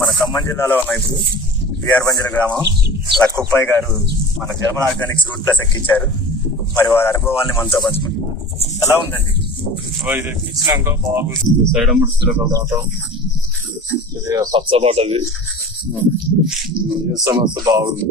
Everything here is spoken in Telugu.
మన ఖమ్మం జిల్లాలో ఉన్న ఇప్పుడు బిఆర్ బంజల గ్రామం లక్కుప్పాయి గారు మన జర్మన్ ఆర్గానిక్స్ రూట్ ప్లస్ ఎక్కించారు. మరి వారి అనుభవాల్ని మనతో పంచుకుంటున్నారు. ఎలా ఉందండి? ఇది ఎక్కించినాక బాగుంది. సైడ్ అమ్ముడు పచ్చబడ్డది, సమస్య బాగుంది.